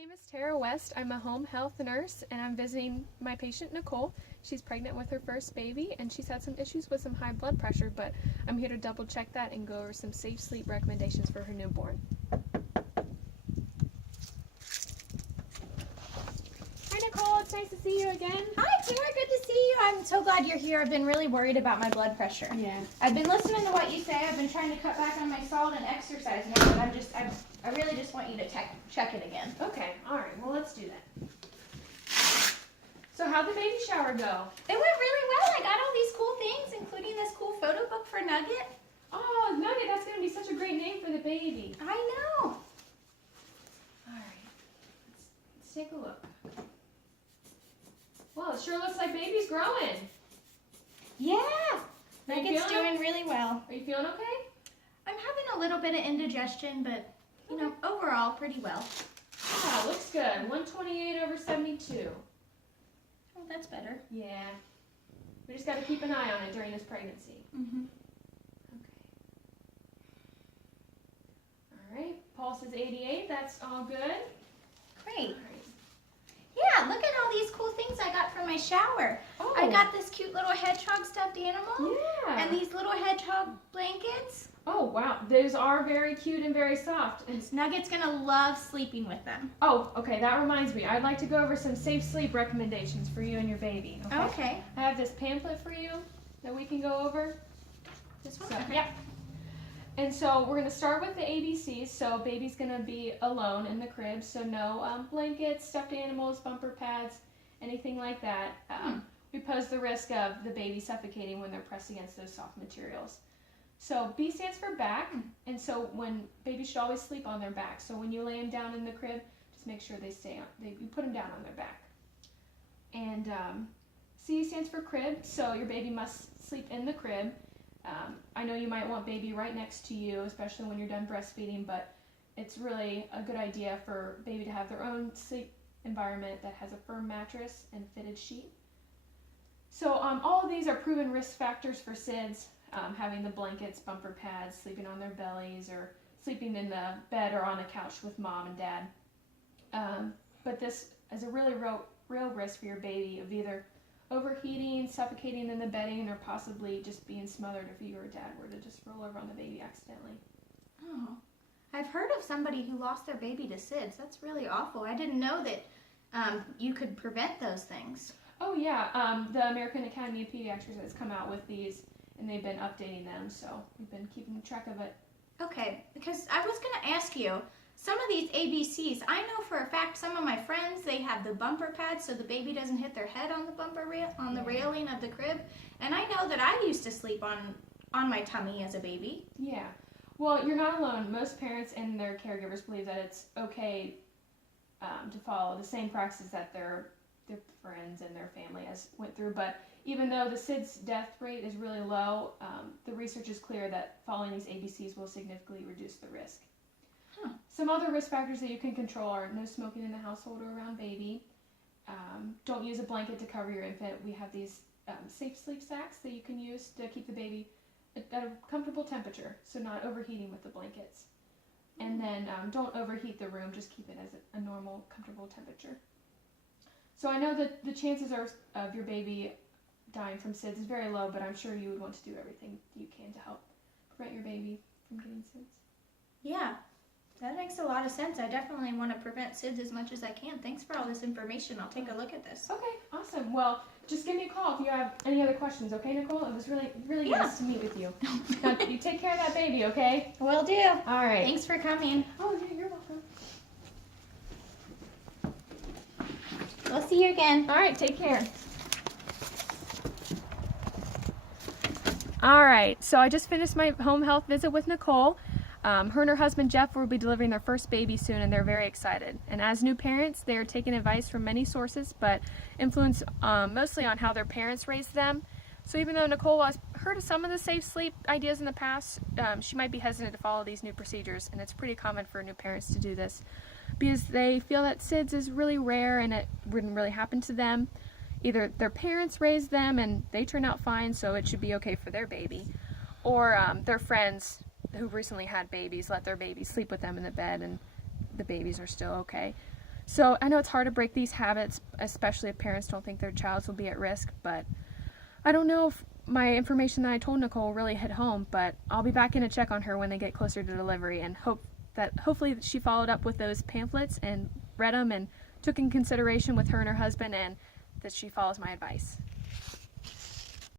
name is Tara West. I'm a home health nurse and I'm visiting my patient Nicole. She's pregnant with her first baby and she's had some issues with some high blood pressure, but I'm here to double check that and go over some safe sleep recommendations for her newborn. Hi Nicole, it's nice to see you again. Hi Tara, good to see you. I'm so glad you're here. I've been really worried about my blood pressure. Yeah. I've been listening to what you say. I've been trying to cut back on my salt and exercise now, but I really just want you to check it again. Okay, alright, well let's do that. So how'd the baby shower go? It went really well. I got all these cool things, including this cool photo book for Nugget. Oh, Nugget, that's going to be such a great name for the baby. I know. Alright, let's take a look. Well, it sure looks like baby's growing. Yeah. Are you Nugget's feeling doing really well. Are you feeling okay? I'm having a little bit of indigestion, but, you know, overall pretty well. Yeah, looks good. 128/72. Oh, that's better. Yeah. We just got to keep an eye on it during this pregnancy. Mm-hmm. Okay. All right. Pulse is 88. That's all good. Great. All right. Yeah, look at all these cool things I got from my shower. Oh. I got this cute little hedgehog stuffed animal. Yeah. And these little hedgehog blankets. Oh, wow. Those are very cute and very soft. And Nugget's gonna love sleeping with them. oh, okay. That reminds me. I'd like to go over some safe sleep recommendations for you and your baby. Okay. Okay. I have this pamphlet for you that we can go over. This one? So, Okay. yeah. And so we're going to start with the ABCs. So baby's going to be alone in the crib. So no blankets, stuffed animals, bumper pads, anything like that. We pose the risk of the baby suffocating when they're pressed against those soft materials. So B stands for back. And so when babies should always sleep on their back. So when you lay them down in the crib, just make sure they stay on. You put them down on their back. And C stands for crib. So your baby must sleep in the crib. I know you might want baby right next to you, especially when you're done breastfeeding, but it's really a good idea for baby to have their own sleep environment that has a firm mattress and fitted sheet. So all of these are proven risk factors for SIDS, having the blankets, bumper pads, sleeping on their bellies, or sleeping in the bed or on a couch with mom and dad. But this is a really real risk for your baby of either overheating, suffocating in the bedding, or possibly just being smothered if you or dad were to just roll over on the baby accidentally. Oh. I've heard of somebody who lost their baby to SIDS. That's really awful. I didn't know that you could prevent those things. Oh yeah, the American Academy of Pediatrics has come out with these, and they've been updating them, so we've been keeping track of it. Okay, because I was going to ask you, some of these ABCs, I know for a fact some of my friends, they have the bumper pads so the baby doesn't hit their head on the bumper rail, on the railing of the crib. And I know that I used to sleep on my tummy as a baby. Yeah. Well, you're not alone. Most parents and their caregivers believe that it's okay to follow the same practices that their friends and their family has went through. But even though the SIDS death rate is really low, the research is clear that following these ABCs will significantly reduce the risk. Some other risk factors that you can control are no smoking in the household or around baby. Don't use a blanket to cover your infant. We have these safe sleep sacks that you can use to keep the baby at a comfortable temperature, so not overheating with the blankets. And then don't overheat the room, just keep it as a normal, comfortable temperature. So I know that the chances of your baby dying from SIDS is very low, but I'm sure you would want to do everything you can to help prevent your baby from getting SIDS. Yeah. That makes a lot of sense. I definitely want to prevent SIDS as much as I can. Thanks for all this information. I'll take a look at this. Okay, awesome. Well, just give me a call if you have any other questions, okay, Nicole? It was really nice to meet with you. Now, you take care of that baby, okay? Will do. All right. Thanks for coming. Oh, yeah, you're welcome. We'll see you again. All right, take care. All right, so I just finished my home health visit with Nicole. Her and her husband Jeff will be delivering their first baby soon, and they're very excited. And as new parents, they are taking advice from many sources, but influenced mostly on how their parents raised them. So even though Nicole has heard of some of the safe sleep ideas in the past, she might be hesitant to follow these new procedures, and it's pretty common for new parents to do this because they feel that SIDS is really rare and it wouldn't really happen to them. Either their parents raised them and they turn out fine, so it should be okay for their baby, or their friends who recently had babies let their babies sleep with them in the bed and the babies are still okay. So I know it's hard to break these habits, especially if parents don't think their child will be at risk, but I don't know if my information that I told Nicole really hit home, but I'll be back in to check on her when they get closer to delivery and hopefully she followed up with those pamphlets and read them and took in consideration with her and her husband and that she follows my advice.